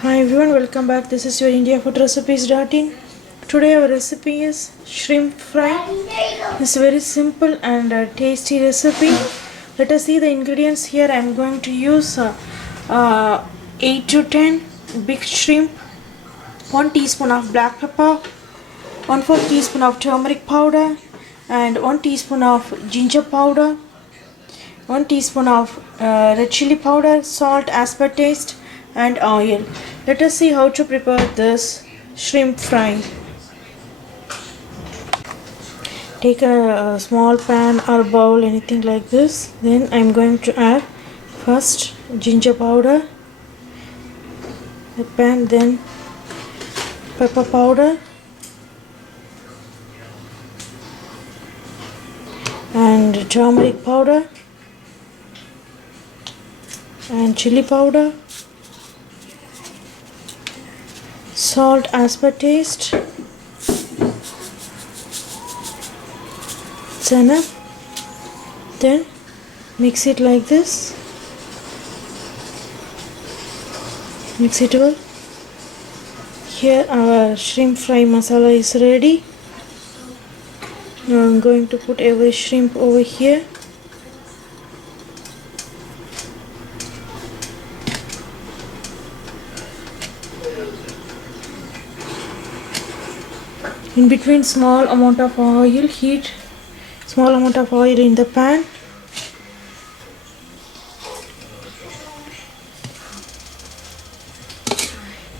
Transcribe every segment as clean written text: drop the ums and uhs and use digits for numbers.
Hi everyone, welcome back. This is your India Food Recipes.in. Today our recipe is shrimp fry. It's a very simple and tasty recipe. Let us see the ingredients here. I am going to use 8 to 10 big shrimp, 1 teaspoon of black pepper, 1/4 teaspoon of turmeric powder, and 1 teaspoon of ginger powder, 1 teaspoon of red chili powder, salt as per taste, and oil. Let us see how to prepare this shrimp fry. Take a small pan or bowl, anything like this. Then I'm going to add first ginger powder, the pan, then pepper powder, and turmeric powder, and chili powder, salt as per taste. It's enough. Then mix it like this. Mix it well. Here our shrimp fry masala is ready. Now I'm going to put every shrimp over here. In between, small amount of oil, heat small amount of oil in the pan.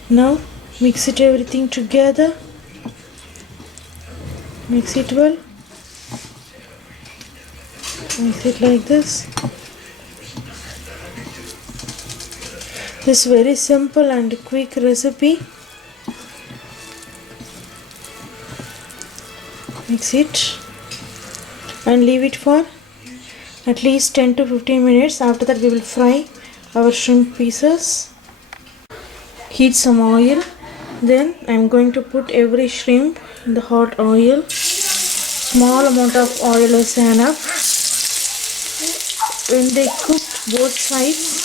Now mix it everything together. Mix it well. Mix it like this. This very simple and quick recipe. Mix it and leave it for at least 10 to 15 minutes. After that we will fry our shrimp pieces. Heat some oil. Then I am going to put every shrimp in the hot oil. Small amount of oil is enough. When they cook both sides,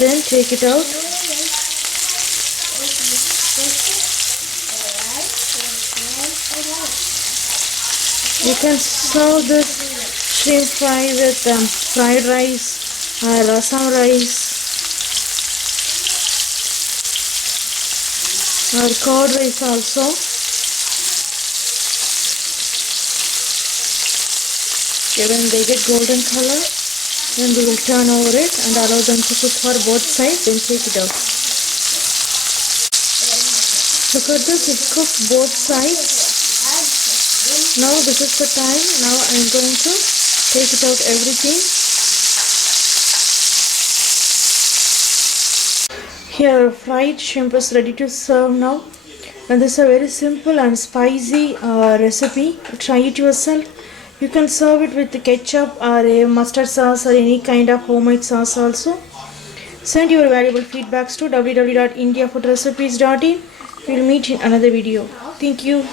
then take it out. You can serve this shrimp fry with fried rice or rasam rice or curd rice also. Okay, when they get golden color, then we will turn over it and allow them to cook for both sides, then take it out. Look at this, it cooked both sides. Now this is the time. Now I am going to take it out everything. Here fried shrimp is ready to serve now. And this is a very simple and spicy recipe. Try it yourself. You can serve it with ketchup or a mustard sauce or any kind of homemade sauce also. Send your valuable feedbacks to www.indiafoodrecipes.in. We'll meet in another video. Thank you.